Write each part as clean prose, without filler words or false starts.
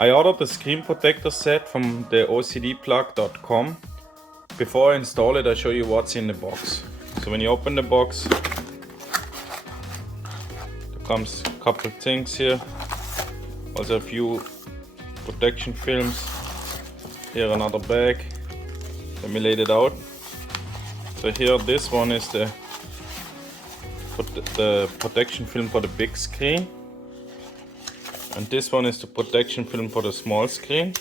I ordered the screen protector set from the OCDplug.com. Before I install it, I show you what's in the box. So when you open the box, there comes a couple of things here. Also a few protection films. Here another bag. Let me lay it out. So here, this one is the protection film for the big screen, and this one is the protection film for the small screen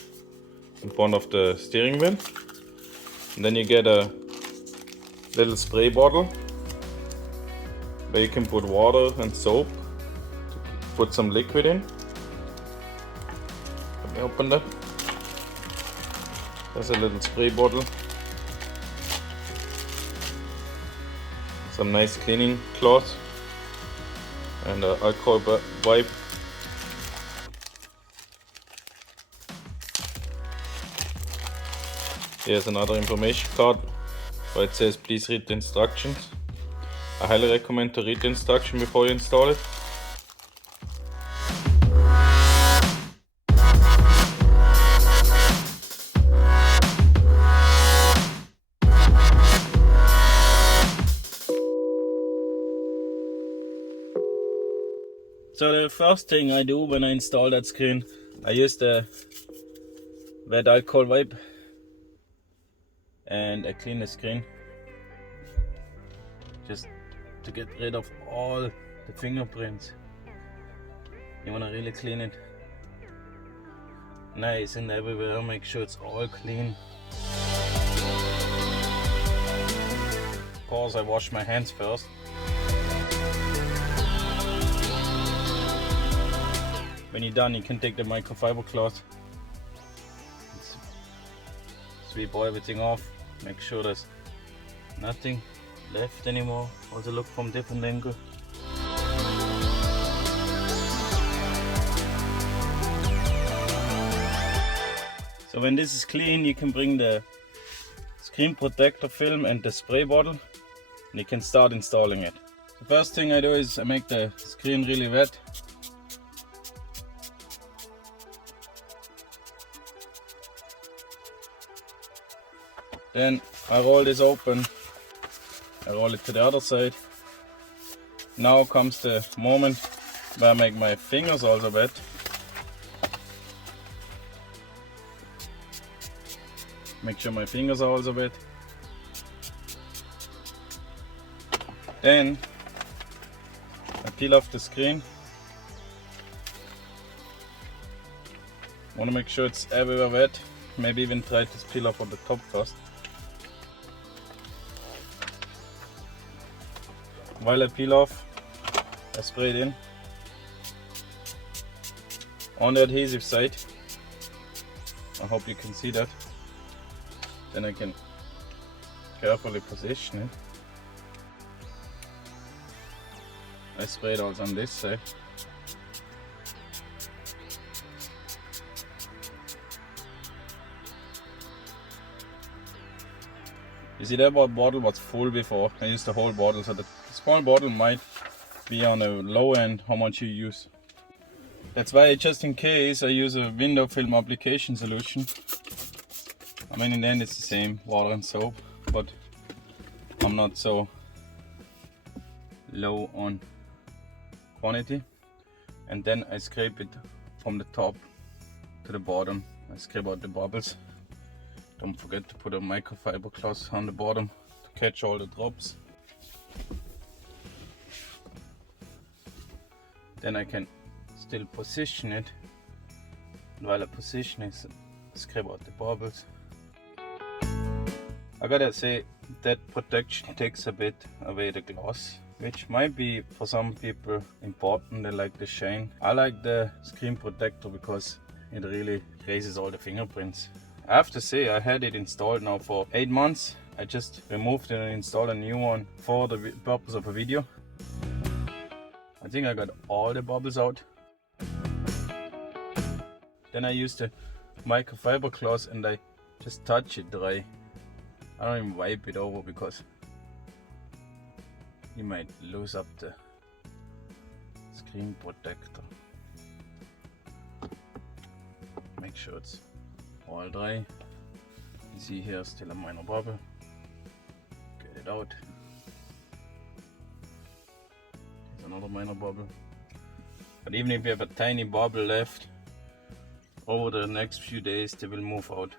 in front of the steering wheel. And then you get a little spray bottle where you can put water and soap to put some liquid in. Let me open that. There's a little spray bottle. Some nice cleaning cloth and an alcohol wipe. Here's another information card where it says please read the instructions. I highly recommend to read the instruction before you install it. So the first thing I do when I install that screen, I use the wet alcohol wipe and I clean the screen just to get rid of all the fingerprints. You want to really clean it nice and everywhere, make sure it's all clean. Of course I wash my hands first. When you're done, you can take the microfiber cloth, sweep everything off, make sure there's nothing left anymore. Also look from different angle. So when this is clean, you can bring the screen protector film and the spray bottle and you can start installing it. The first thing I do is I make the screen really wet. Then I roll this open, I roll it to the other side. Now comes the moment where I make my fingers also wet. Make sure my fingers are also wet. Then I peel off the screen. Want to make sure it's everywhere wet. Maybe even try to peel off on the top first. While I peel off, I spray it in on the adhesive side. I hope you can see that. Then I can carefully position it. I spray it also on this side. You see that bottle was full before. I used the whole bottle, so the small bottle might be on a low end how much you use. That's why, just in case, I use a window film application solution. I mean, in the end it's the same, water and soap, but I'm not so low on quantity. And then I scrape it from the top to the bottom. I scrape out the bubbles. Don't forget to put a microfiber cloth on the bottom to catch all the drops. Then I can still position it. And while I position it, scrape out the bubbles. I gotta say that protection takes a bit away the gloss, which might be for some people important. They like the shine. I like the screen protector because it really erases all the fingerprints. I have to say, I had it installed now for 8 months. I just removed it and installed a new one for the purpose of a video. I think I got all the bubbles out. Then I use the microfiber cloth and I just touch it dry. I don't even wipe it over because you might lose up the screen protector. sure it's all dry. You see here still a minor bubble. Get it out. There's another minor bubble. But even if you have a tiny bubble left, over the next few days they will move out.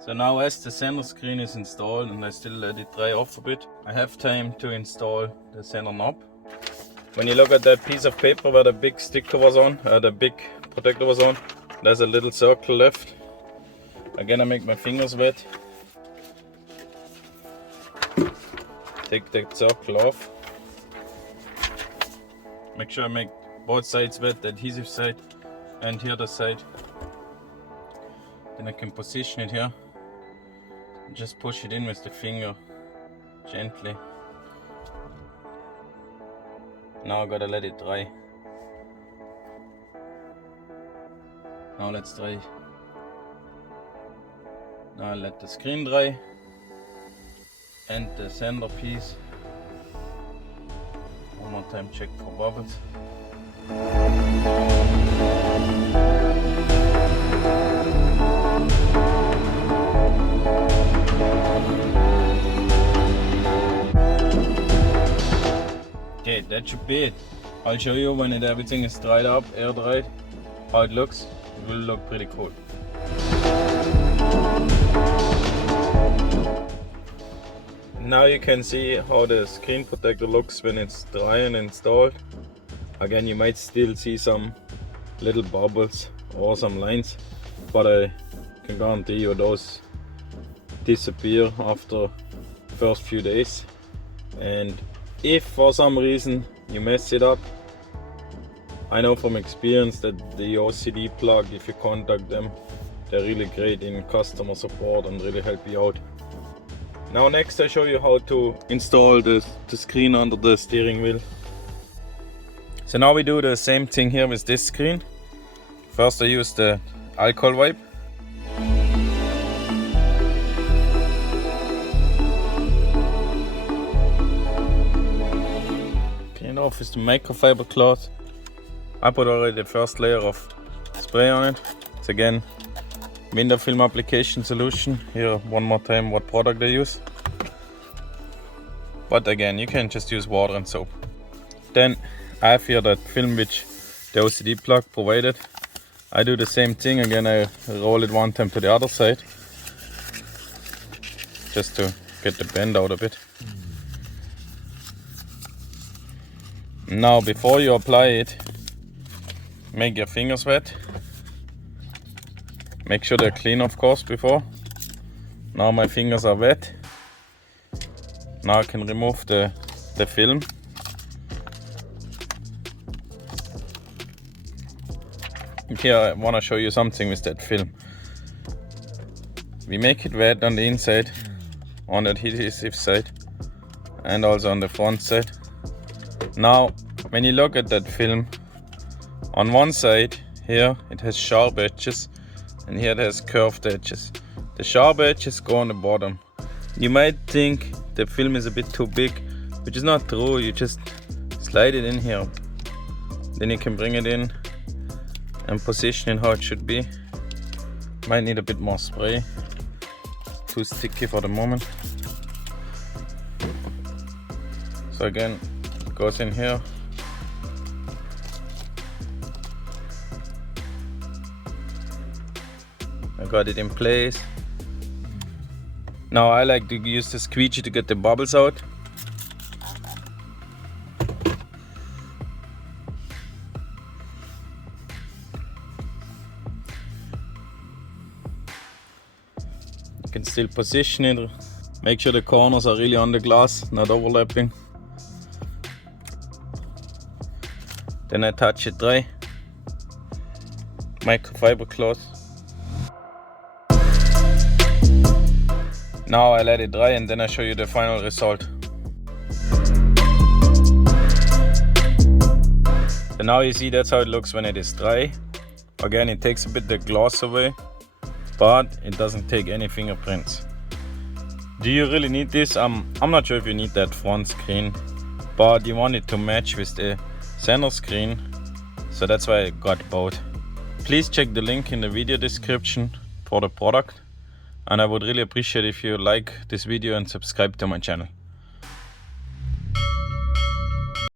So now as the center screen is installed and I still let it dry off a bit, I have time to install the center knob. When you look at that piece of paper where the big sticker was on, the big protector was on, there's a little circle left. Again, I make my fingers wet. Take the circle off. Make sure I make both sides wet, the adhesive side and the other side. Then I can position it here. Just push it in with the finger, gently. Now I gotta let it dry. Now let's dry. Now I let the screen dry and the center piece. One more time check for bubbles. Okay, that should be it. I'll show you when everything is dried up, air dried, how it looks. It will look pretty cool. Now you can see how the screen protector looks when it's dry and installed. Again, you might still see some little bubbles or some lines, but I can guarantee you those disappear after the first few days. And if for some reason you mess it up, I know from experience that the OCD plug, if you contact them, they're really great in customer support and really help you out. Now next I show you how to install the screen under the steering wheel. So now we do the same thing here with this screen. First I use the alcohol wipe. Clean it off with the microfiber cloth. I put already the first layer of spray on it. It's again window film application solution. Here one more time what product I use. But again, you can just use water and soap. Then I have here that film which the OCD plug provided. I do the same thing again. I roll it one time to the other side, just to get the bend out a bit. Now before you apply it, make your fingers wet. Make sure they're clean, of course, before. Now my fingers are wet. Now I can remove the film. Here I want to show you something with that film. We make it wet on the inside, on the adhesive side, and also on the front side. Now when you look at that film, on one side here it has sharp edges and here it has curved edges. The sharp edges go on the bottom. You might think the film is a bit too big, which is not true. You just slide it in here, then you can bring it in and position it how it should be. Might need a bit more spray, too sticky for the moment. So again, it goes in here. I got it in place. Now I like to use the squeegee to get the bubbles out. You can still position it. Make sure the corners are really on the glass, not overlapping. Then I touch it dry. Microfiber cloth. Now I let it dry and then I show you the final result. So now you see that's how it looks when it is dry. Again, it takes a bit the gloss away, but it doesn't take any fingerprints. Do you really need this? I'm not sure if you need that front screen, but you want it to match with the center screen. So that's why I got both. Please check the link in the video description for the product, and I would really appreciate if you like this video and subscribe to my channel.